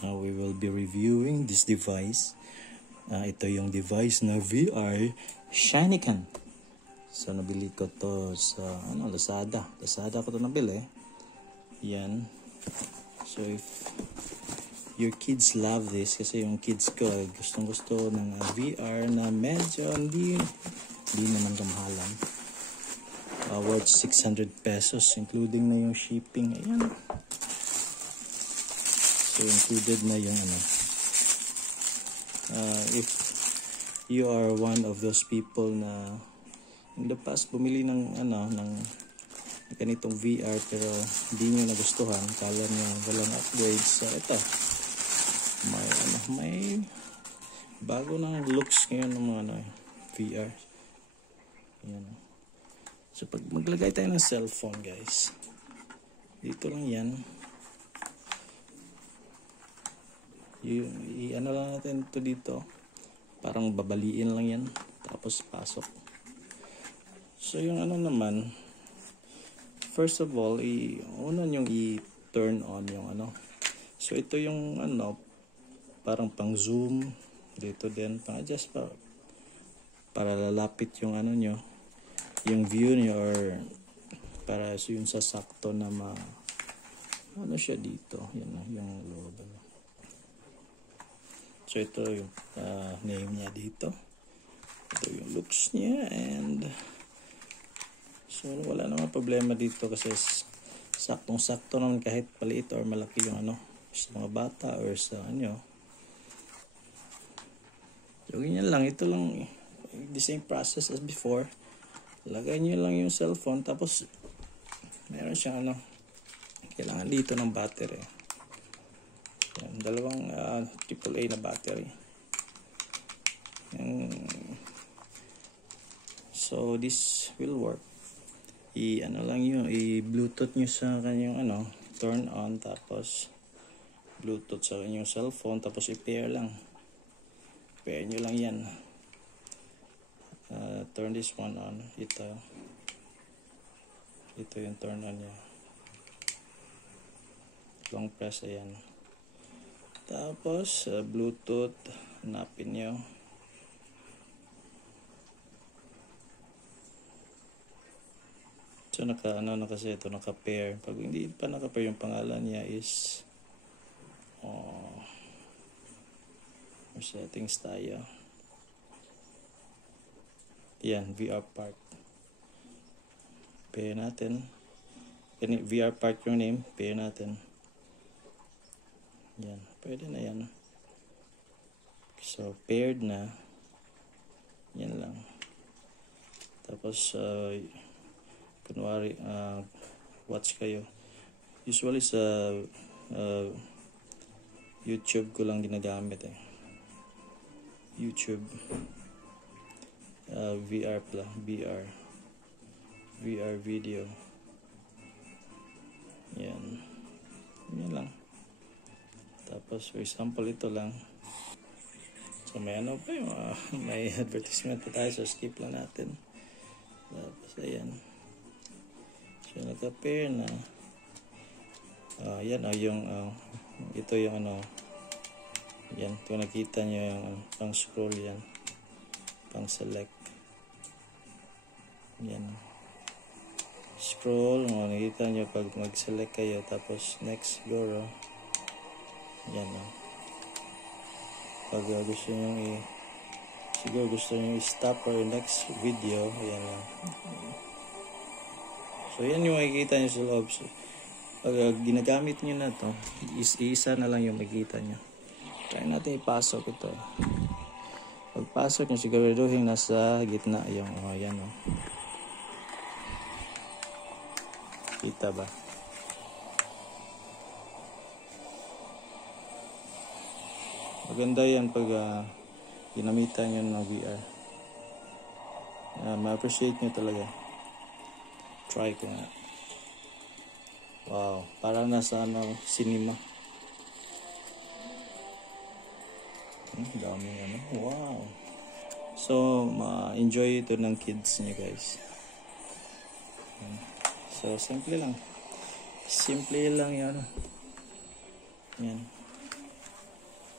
Now we will be reviewing this device. Ito yung device na VR Shanikan. So nabili ko to sa Lazada. Lazada ko to nabili. Yan. So if your kids love this, kasi yung kids ko gustong gusto ng VR na medyo hindi naman kamahalan. Worth 600 pesos including na yung shipping. Ayan. So included na yung if you are one of those people na in the past bumili ng ganitong VR pero hindi nyo nagustuhan, kala nyo walang upgrades, so ito may bago ng looks ngayon ng mga VR. Ayan. So pag maglagay tayo ng cellphone, guys, dito lang yan. Ano lang natin ito dito, parang babaliin lang yan tapos pasok. So yung naman, first of all, una yung i-turn on yung so ito yung parang pang zoom dito, din pang adjust para lalapit yung nyo, yung view nyo, or para yung sasakto na siya dito, yan yung loob. So ito yung name niya dito. Ito yung looks niya, and so wala namang problema dito kasi saktong-sakto naman kahit paliit or malaki yung sa mga bata or sa So ganyan lang, ito lang the same process as before. Lagay nyo lang yung cellphone, tapos meron siyang kailangan dito ng battery. Yan, dalawang AAA na battery. So this will work. I-Bluetooth nyo sa kanyang turn on, tapos Bluetooth sa kanyang cellphone, tapos i-pair lang. Pair nyo lang yan. Turn this one on. Ito yung turn on niya. Long press, ayan. Tapos Bluetooth, hanapin nyo. So na kasi ito, naka-pair. Pag hindi pa naka-pair, yung pangalan niya is settings tayo. Yan, VR Park. Pair natin. VR Park yung name, pair natin. Yan, pwede na yan. So paired na. Yan lang. Tapos kunwari watch kayo. Usually sa YouTube ko lang ginagamit YouTube VR video. Yan lang. Tapos for example, ito lang. So may may advertisement pa tayo, so skip lang natin. Tapos ayan. So naka-pair na. Yan yung ito yung yan, kung nakita nyo yung pang scroll, yan pang select, yan scroll, nakita nyo pag mag-select kayo, tapos next siguro, yan pag gusto nyo siguro gusto nyo i-stop or next video, yan lang. So yan yung makikita nyo sa loob. So, pag ginagamit nyo na to, isa na lang yung makikita nyo. Try natin ipasok ito. Pagpasok nyo, siguraduhin nasa gitna yung yan kita ba? Maganda yan pag ginamitan nyo ng VR. Ma-appreciate nyo talaga. Try ko nga. Wow, parang nasa cinema. Daming wow. So ma-enjoy ito ng kids niya, guys. So simple lang yan. Yan.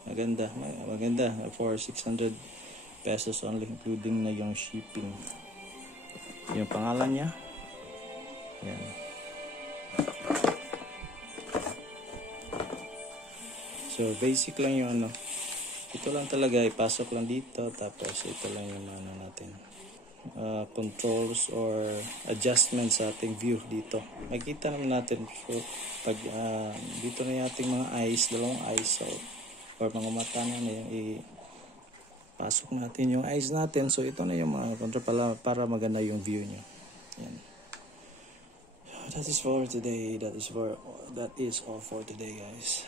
Maganda for 600 pesos only, including na yung shipping. Yung pangalan niya. Yan. So basic lang yung ano. Ito lang talaga, ipasok lang dito, tapos ito lang yung ano natin. Controls or adjustments sa ating view dito. Makikita naman natin so, pag dito na yung ating mga eyes, dalawang eyes, so, or mga mata na yung ipasok natin yung eyes natin. So ito na yung mga control para maganda yung view nyo. Yan. That is for today. That is all for today, guys.